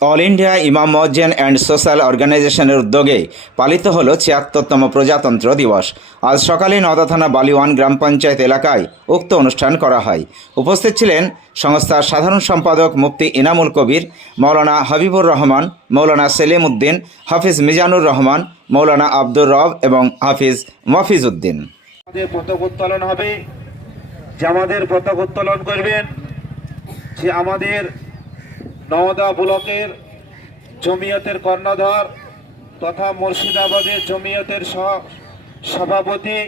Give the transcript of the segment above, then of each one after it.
All India ইমাম মজ্জেন and social অর্গানাইজেশনের উদ্যোগে পালিত হল ছিয়াত্তরতম প্রজাতন্ত্র দিবস। আজ সকালে নওদা থানা বালিওয়ান গ্রাম পঞ্চায়েত এলাকায় উক্ত অনুষ্ঠান করা হয়। উপস্থিত ছিলেন সংস্থার সাধারণ সম্পাদক মুফতি ইনামুল কবির, মৌলানা হাবিবুর রহমান, মৌলানা সেলিম উদ্দিন হাফিজ মিজানুর রহমান, মৌলানা আব্দুর রব এবং হাফিজ মফিজ উদ্দিন হবে। উত্তোলন করবেন, যে আমাদের নওদা ব্লকের জমিয়তের কর্ণধার তথা মুর্শিদাবাদের জমিয়তের সভাপতি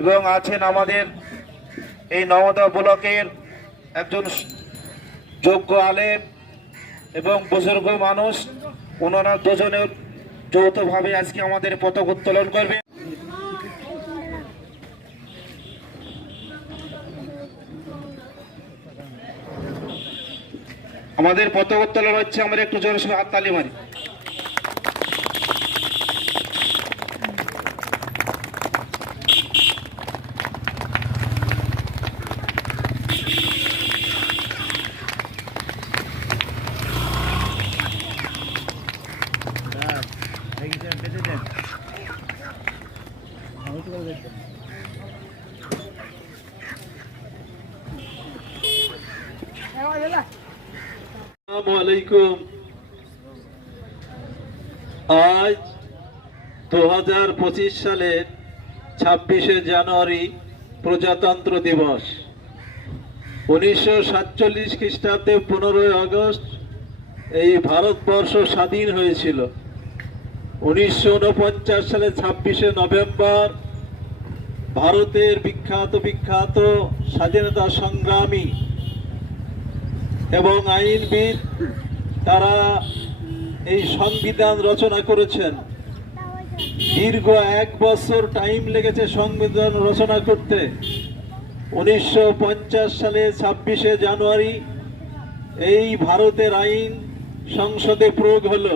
এবং আছেন আমাদের এই নওদা ব্লকের একজন যোগ্য আলেম এবং বুজুর্গ মানুষ। ওনারা দুজনের যৌথভাবে আজকে আমাদের পতাক উত্তোলন করবে। আমাদের পতাকা উত্তোলন হচ্ছে আমরা একটু জোরে সঙ্গে হাততালি মারি। আসসালামু আলাইকুম। আজ দু হাজার পঁচিশ সালের ছাব্বিশে জানুয়ারি প্রজাতন্ত্র দিবস। উনিশশো সাতচল্লিশ খ্রিস্টাব্দে পনেরোই আগস্ট এই ভারতবর্ষ স্বাধীন হয়েছিল। উনিশশো উনপঞ্চাশ সালে ছাব্বিশে নভেম্বর ভারতের বিখ্যাত বিখ্যাত স্বাধীনতা সংগ্রামী এবং আইনবিদ তারা এই সংবিধান রচনা করেছেন। দীর্ঘ এক বছর টাইম লেগেছে সংবিধান রচনা করতে। উনিশশো সালে ছাব্বিশে জানুয়ারি এই ভারতের আইন সংসদে প্রয়োগ হলো।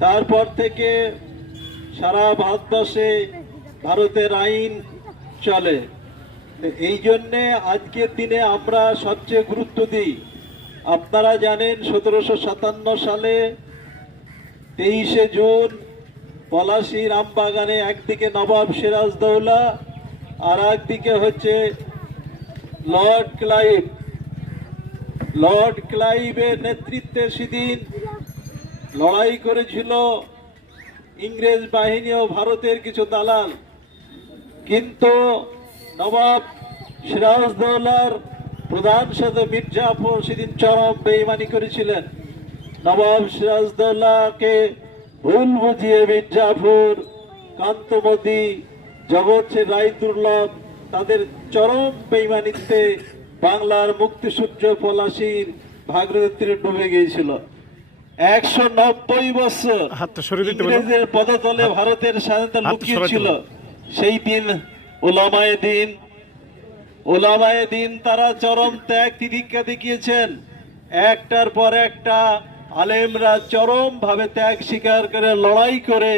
তারপর থেকে সারা ভারতবর্ষে ভারতের আইন চলে। এই জন্যে আজকের দিনে আমরা সবচেয়ে গুরুত্ব দিই। আপনারা জানেন সতেরোশো সাতান্ন সালে তেইশে জুন পলাশি রামবাগানে একদিকে নবাব সিরাজদৌলা আর একদিকে হচ্ছে লর্ড ক্লাইভ। লর্ড ক্লাইভের নেতৃত্বে সেদিন লড়াই করেছিল ইংরেজ বাহিনী ও ভারতের কিছু দালাল। কিন্তু নবাব সিরাজদৌলার প্রধান সাথে মির্জাফর সেদিন চরম বেইমানি করেছিলেন। নবাব সিরাজদৌল্লাহকে ভুল বুঝিয়ে মির্জাফর কান্তমতি জগৎ রায় দুর্লভ তাদের চরম বেইমানিতে বাংলার মুক্তিসূর্য পলাশির ভাগীরথীরে ডুবে গিয়েছিল। একশো নব্বই বছর ইংরেজের পদতলে ভারতের স্বাধীনতা হাতটা লুকিয়ে সরাতে ছিল। সেই দিন ওলামায়ে দিন ওলামায়ে দিন তারা চরম ত্যাগ তিতিক্ষা দেখিয়েছেন। একটার পর একটা আলেমরা চরম ভাবে ত্যাগ স্বীকার করে, লড়াই করে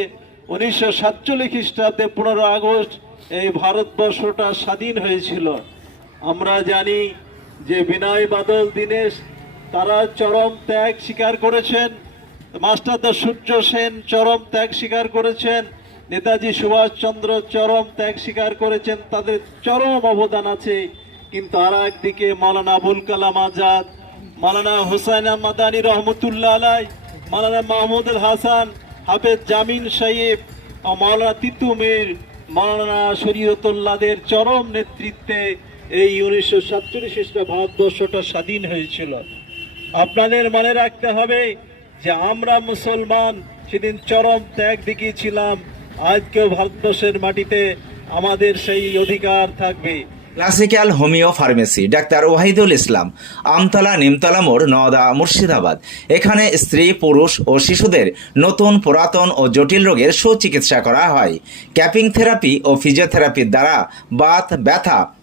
উনিশশো সাতচল্লিশ খ্রিস্টাব্দে পনেরো আগস্ট এই ভারতবর্ষটা স্বাধীন হয়েছিল। আমরা জানি যে বিনয় বাদল দীনেশ তারা চরম ত্যাগ স্বীকার করেছেন, মাস্টারদা সূর্য সেন চরম ত্যাগ স্বীকার করেছেন নেতাজি সুভাষচন্দ্র চরম ত্যাগ স্বীকার করেছেন, তাদের চরম অবদান আছে। কিন্তু আর একদিকে মালানা আবুল কালাম আজাদ মাওলানা হুসাইন মাদানী রহমতুল্লাহ আলাই মাওলানা মাহমুদ হাসান, হাফেজ জামিন সাহেব ও মাওলানা তিতু মীর মাওলানা শরীয়তুল্লাহদের চরম নেতৃত্বে এই উনিশশো সাতচল্লিশ খ্রিস্টা ভারতবর্ষটা স্বাধীন হয়েছিল। আপনাদের মনে রাখতে হবে যে আমরা মুসলমান, সেদিন চরম ত্যাগ দেখিয়েছিলাম। আজকেও ভারতবর্ষের মাটিতে আমাদের সেই অধিকার থাকবে। Classical homeo pharmacy, doctor Wahidul Islam, Amtala Nimtala মোড়, নওদা মুর্শিদাবাদ। এখানে স্ত্রী, পুরুষ ও শিশুদের নতুন পুরাতন ও জটিল রোগের সুচিকিৎসা করা হয়। ক্যাপিং থেরাপি ও ফিজিওথেরাপির দ্বারা বাত, ব্যথা